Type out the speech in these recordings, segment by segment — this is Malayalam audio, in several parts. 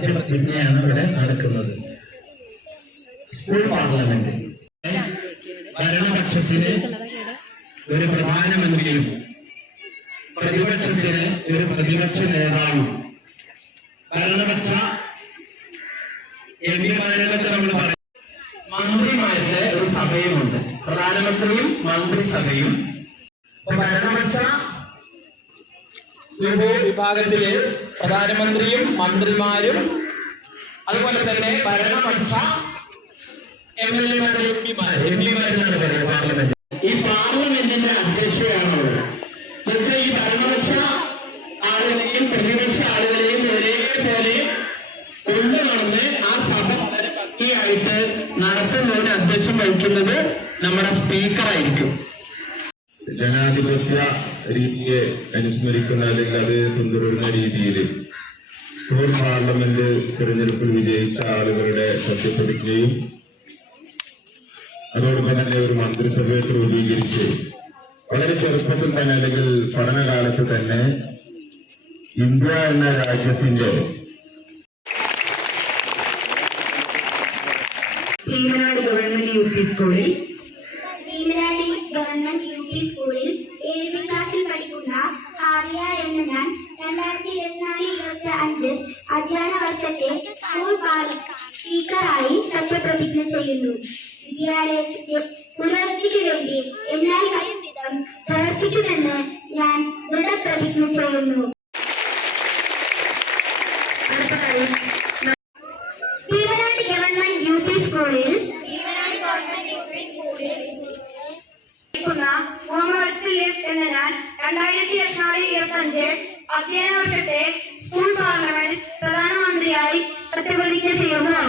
സത്യപ്രതിജ്ഞയാണ് ഇവിടെ നടക്കുന്നത്. School parliament. ഭരണപക്ഷത്തിന് ഒരു പ്രധാനമന്ത്രിയും പ്രതിപക്ഷത്തിന് ഒരു പ്രതിപക്ഷ നേതാവും. ഭരണപക്ഷ എം പിമാരെന്നൊക്കെ നമ്മൾ പറയും. മന്ത്രിമാരുടെ ഒരു സഭയുമുണ്ട്. പ്രധാനമന്ത്രിയും മന്ത്രിസഭയും. ഭരണപക്ഷ വിഭോ വിഭാഗത്തിൽ പ്രധാനമന്ത്രിയും മന്ത്രിമാരും അതുപോലെ തന്നെ ഭരണപക്ഷ എം എൽ എമാരും എം പിമാർ രീതിയെ അനുസ്മരിക്കുന്ന അല്ലെങ്കിൽ അത് പിന്തുടരുന്ന രീതിയിൽ സ്കൂൾ പാർലമെന്റ് തിരഞ്ഞെടുപ്പിൽ വിജയിച്ച ആളുകളുടെ സത്യപ്രതിജ്ഞയും അതോടൊപ്പം തന്നെ ഒരു മന്ത്രിസഭയെ രൂപീകരിച്ച് വളരെ ചെറുപ്പത്തിൽ തന്നെ അല്ലെങ്കിൽ പഠനകാലത്ത് തന്നെ ഇന്ത്യ എന്ന രാജ്യത്തിന്റെ ഭീമനാട് ഗവൺമെന്റ് യു പി സ്കൂളിൽ. ഗവൺമെന്റ് യു പി സ്കൂളിൽ സ്പീക്കറായി സത്യപ്രതിജ്ഞ ചെയ്യുന്നു. വിദ്യാലയത്തിന്റെ പുനരുദ്ധിക്ക് വേണ്ടി എന്നാൽ കഴിയും വിധം പ്രവർത്തിക്കുമെന്ന് ഞാൻ ദൃഢപ്രതിജ്ഞ ചെയ്യുന്നു. ഭീമരാടി ഗവൺമെന്റ് യു പി സ്കൂളിൽ അസ്ലിയസ് എന്ന ഞാൻ രണ്ടായിരത്തി ഇരുപത്തിനാല് ഇരുപത്തി അഞ്ച് അധ്യയന വർഷത്തെ സ്കൂൾ പാർലമെന്റ് പ്രധാനമന്ത്രിയായി സത്യപ്രതിജ്ഞ ചെയ്യുന്നു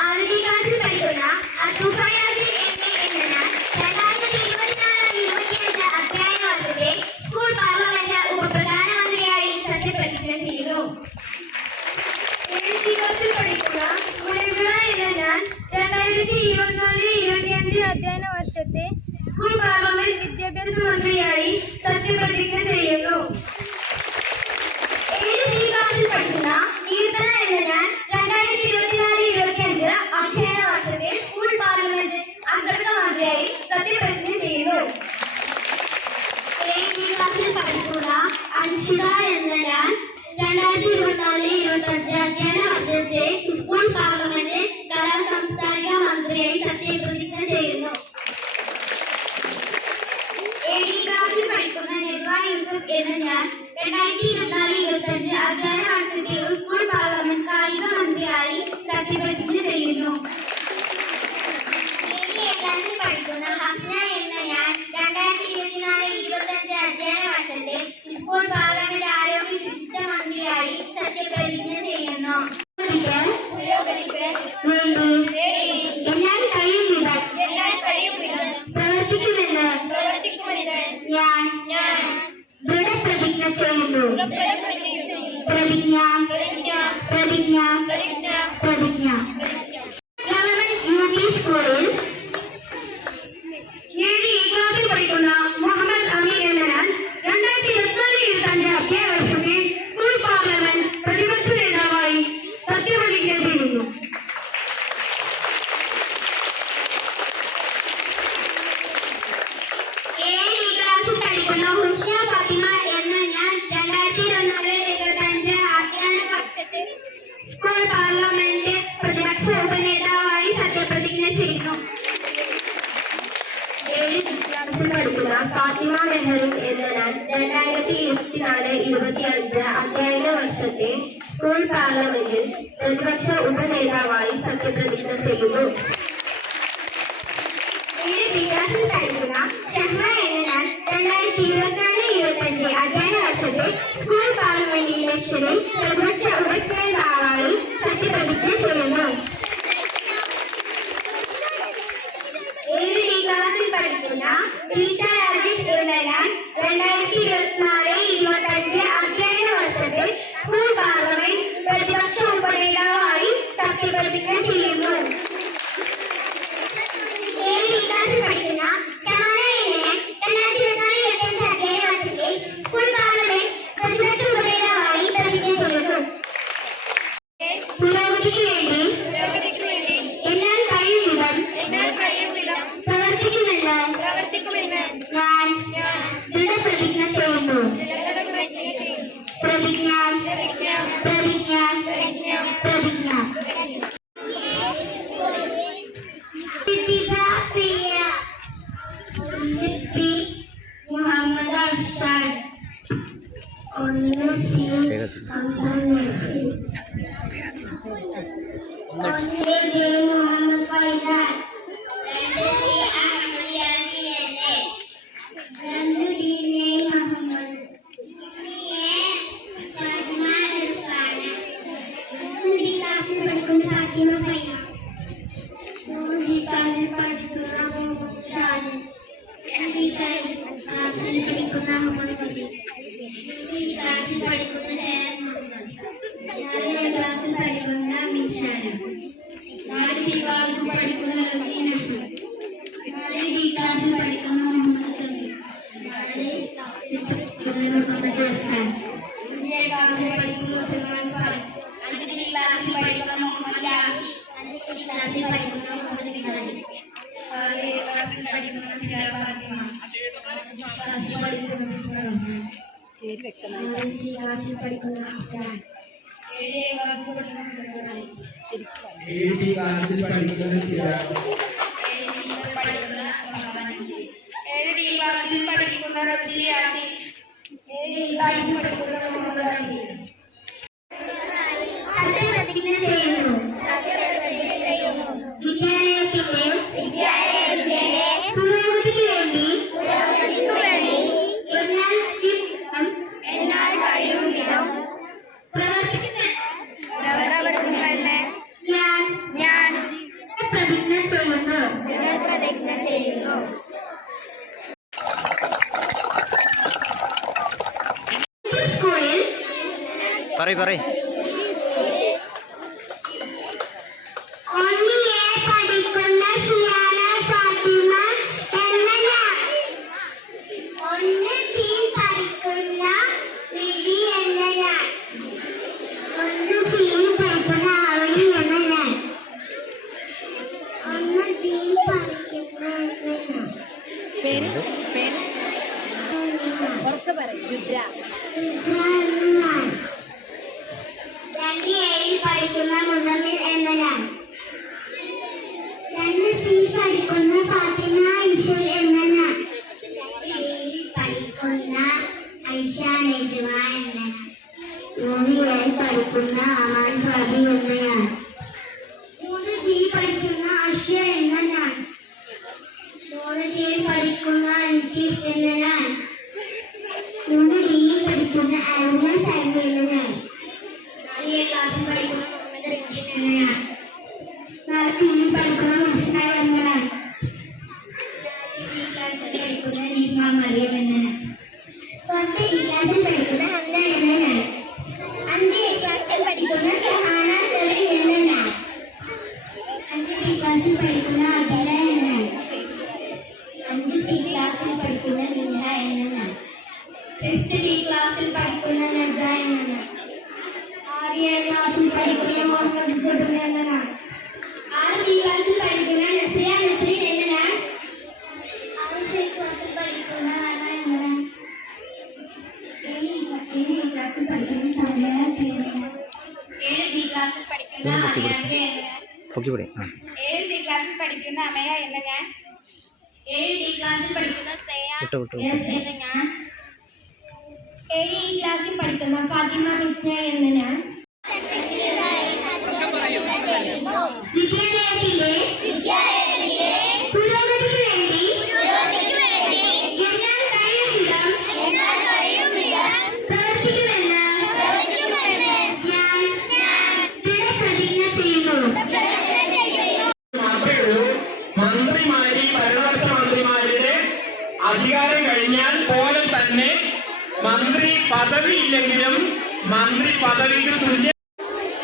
ആറടി ക്ലാസ്സിൽ പഠിക്കുന്ന അസൂഫയാസി എം എ എന്ന ഞാൻ രണ്ടായിരത്തി ഇരുപത്തിനാല് ഇരുപത്തിയഞ്ച് അധ്യയന വർഷത്തെ സ്കൂൾ പാർലമെന്റ് ഉപപ്രധാനമന്ത്രിയായി സത്യപ്രതിജ്ഞ ചെയ്യുന്നു ഏഴാം ക്ലാസ്സിൽ പഠിക്കുന്ന മുലവിള എന്ന ഞാൻ രണ്ടായിരത്തി ഇരുപത്തിനാല് ഇരുപത്തിയഞ്ച് അധ്യയന വർഷത്തെ സ്കൂൾ പാർലമെന്റ് വിദ്യാഭ്യാസ മന്ത്രിയായി സത്യപ്രതിജ്ഞ ചെയ്യുന്നു ഏഴ് സി ക്ലാസ്സിൽ പഠിക്കുന്ന കീർത്തന എന്ന ഞാൻ രണ്ടായിരത്തി ഇരുപത്തിനാല് ഇരുപത്തിയഞ്ച് അധ്യയന വർഷത്തെ സ്കൂൾ പാർലമെന്റ് അംഗത്വ മന്ത്രിയായി സത്യപ്രതിജ്ഞ ചെയ്യുന്നു ഏഴ് ബി ക്ലാസ്സിൽ പഠിക്കുന്ന അൻഷിക എന്ന ഞാൻ രണ്ടായിരത്തി ഇരുപത്തിനാല് ഇരുപത്തഞ്ച് അധ്യയന വർഷത്തെ സ്കൂൾ പാർലമെന്റ് കലാ സാംസ്കാരിക മന്ത്രിയായി സത്യപ്രതിജ്ഞ ചെയ്യുന്നു ഏഴ് ക്ലാസ്സിൽ പഠിക്കുന്ന നെദ്വ യൂസഫ് എന്ന ഞാൻ രണ്ടായിരത്തി ഇരുപത്തിനാല് ഇരുപത്തഞ്ച് അധ്യയന വർഷത്തെ സ്കൂൾ പാർലമെന്റ് കായിക മന്ത്രിയായി സത്യപ്രതിജ്ഞ ചെയ്യുന്നു ഏഴ് ക്ലാസ്സിൽ പഠിക്കുന്ന ഹസ്ന എന്ന ഞാൻ രണ്ടായിരത്തി ഇരുപത്തിനാല് ഇരുപത്തഞ്ച് അധ്യയന വർഷത്തെ സ്കൂൾ പാർലമെന്റ് ആരോഗ്യ ശുചിത്വ മന്ത്രിയായി സത്യപ്രതിജ്ഞ ചെയ്യുന്നു. എന്നാൽ കഴിയും വിധം പ്രവർത്തിക്കുമെന്ന് ഞാൻ ദൃഢപ്രതിജ്ഞ ചെയ്യുന്നു. പ്രതിജ്ഞ പ്രതിജ്ഞ പ്രതിജ്ഞ ഗവൺമെന്റ് ഫാത്തിമ മെഹറിൻ എന്ന ഞാൻ രണ്ടായിരത്തി ഇരുപത്തിനാല് ഇരുപത്തിയഞ്ച് അധ്യയന വർഷത്തെ സ്കൂൾ പാർലമെന്റിൽ പ്രതിപക്ഷ ഉപനേതാവായി സത്യപ്രതിജ്ഞ ചെയ്യുന്നു. ബി ക്ലാസ്സിൽ പഠിക്കുന്ന ഷഹ്മ എന്ന ഞാൻ രണ്ടായിരത്തി ഇരുപത്തിനാല് ഇരുപത്തഞ്ച് അധ്യയന വർഷത്തെ സ്കൂൾ പാർലമെന്റ് ഇലക്ഷനിൽ പ്രതിപക്ഷ ഉപനേതാവായി സത്യപ്രതിജ്ഞ ചെയ്യുന്നു ഏഴ് ഈ ക്ലാസ്സിൽ പഠിക്കുന്ന ടീഷ രാജേഷ് എന്ന ഞാൻ രണ്ടായിരത്തി ഇരുപത്തിനാല് ഇരുപത്തഞ്ച് അധ്യയന വർഷത്തെ സ്കൂൾ പാർലമെന്റ് പ്രതിപക്ഷ ഉപനേതാവായി സത്യപ്രതിജ്ഞ ചെയ്യുന്നു ഏഴ് ഈ ക്ലാസ്സിൽ പഠിക്കുന്ന ഷഹാന എന്ന ഞാൻ രണ്ടായിരത്തി ഇരുപത്തിനാല് ഇരുപത്തഞ്ച് അധ്യയന വർഷത്തെ സ്കൂൾ പാർലമെന്റ് പ്രതിപക്ഷ ഉപനേതാവായി പ്രതിജ്ഞ ചെയ്യുന്നു ഒന്ന് സി ഹംദാൻ നഫീൽ ഒന്ന് ജെ മുഹമ്മദ് ഫൈസാൻ രണ്ട് സി അഹമ്മദ് യാസിൻ എന്നെ രണ്ട് ഡി എ മുഹമ്മദ് മൂന്ന് എ ഫാത്തിമ ഇർഫാന മൂന്ന് ഡി ക്ലാസ്സിൽ പഠിക്കുന്ന ഫാത്തിമ ഫൈന മൂന്ന് ജി ക്ലാസ്സിൽ പഠിക്കുന്ന മുഹമ്മദ് ഷാൻ രണ്ട് ഡി ക്ലാസ്സിൽ പഠിക്കുന്ന മുഹമ്മദ് നബി ഈ ക്ലാസ്സിൽ പഠിക്കുന്ന ഷേൻ മുഹമ്മദ് നാല് ക്ലാസ്സിൽ പഠിക്കുന്ന മിഷാന നാല് ഡി ക്ലാസ്സിൽ പഠിക്കുന്ന റസീന നാല് ഡി ക്ലാസ്സിൽ പഠിക്കുന്ന മുഹമ്മദ് കബീർ നാല് മുഹമ്മദ് ഹസാൻ അഞ്ച് ക്ലാസ്സിൽ പഠിക്കുന്ന മുഹമ്മദ് യാസിൻ അഞ്ച് സി ക്ലാസ്സിൽ പഠിക്കുന്ന മുഹമ്മദ് മിനാജ് ആറ് ക്ലാസ്സിൽ പഠിക്കുന്ന ഫിദ ഫാത്തിമ അഞ്ച് ക്ലാസ്സിൽ പഠിക്കുന്ന സുസ്മ റഹ്മാൻ ആറ് സി ക്ലാസ്സിൽ പഠിക്കുന്ന അഫ്സാൻ ഏഴ് ക്ലാസ്സിൽ പഠിക്കുന്ന മുഹമ്മദ് ഏഴ് ഡി ക്ലാസ്സിൽ പഠിക്കുന്നത് ചിരാഗ് ഏഴ് ഡി ക്ലാസ്സിൽ പഠിക്കുന്ന റസീൽ യാസിൻ ഏഴ് ക്ലാസ്സിൽ പഠിക്കുന്ന മുഹമ്മദ് അലി സത്യപ്രതിജ്ഞ ചെയ്യുന്നു വിദ്യാലയത്തിന്റെ പുരോഗതിക്ക് വേണ്ടി എന്നാൽ കഴിയും വിധം പ്രവർത്തിക്കുമെന്ന് ഞാൻ ഞാൻ പ്രതിജ്ഞ ചെയ്യുന്നു പ്രതിജ്ഞ ചെയ്യുന്നു സ്കൂളിൽ പറയ് പറയ് പഠിക്കുന്ന അമാൻ ഫാബി എന്ന ഞാൻ മൂന്ന് സി പഠിക്കുന്ന അഷ്യ എന്ന ഞാൻ മൂന്ന് സിയിൽ പഠിക്കുന്ന അൻഷീഫ് എന്ന ഞാൻ മൂന്ന് ഡിയിൽ പഠിക്കുന്ന അരുണ സൈബ് എന്ന ഞാൻ നാല് ക്ലാസ്സിൽ പഠിക്കുന്ന മുഹമ്മദ് റിൻഷൻ എന്ന ഞാൻ നാല് പിയിൽ പഠിക്കുന്ന മുസ്ന എന്ന ഞാൻ നാല് ക്ലാസ്സിൽ പഠിക്കുന്ന നീമ മറിയം എന്ന ഞാൻ പത്ത് ആറ് എ ക്ലാസ്സിൽ പഠിക്കുന്ന മുഹമ്മദ് ജബിൻ എന്ന ഞാൻ ആറ് ഡി ക്ലാസ്സിൽ പഠിക്കുന്ന നസിയ നസ്രി എന്ന ഞാൻ ആറ് സി ക്ലാസ്സിൽ പഠിക്കുന്ന ഹന എന്ന ഞാൻ ഏഴ് ഈ ക്ലാസ്സിൽ പഠിക്കുന്ന സഹല എന്ന ഞാൻ ഏഴ് ബി ക്ലാസ്സിൽ പഠിക്കുന്ന ഇതൊന്ന് പൊക്കി അമയ പിടിച്ചേ. എന്ന ഞാൻ പൊക്കി പറയും ആ ഏഴ് മന്ത്രിമാര് ഭരണപക്ഷ മന്ത്രിമാരുടെ അധികാരം കഴിഞ്ഞാൽ പോലെ തന്നെ മന്ത്രി പദവി ഇല്ലെങ്കിലും മന്ത്രി പദവിക്ക് തുല്യ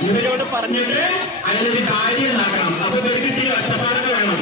ഇവരോട് പറഞ്ഞിട്ട് അതിനൊരു കാര്യം നടക്കണം അപ്പൊ ഇവർക്ക് ഇത്തിരി ഒച്ചപ്പാട് വേണം.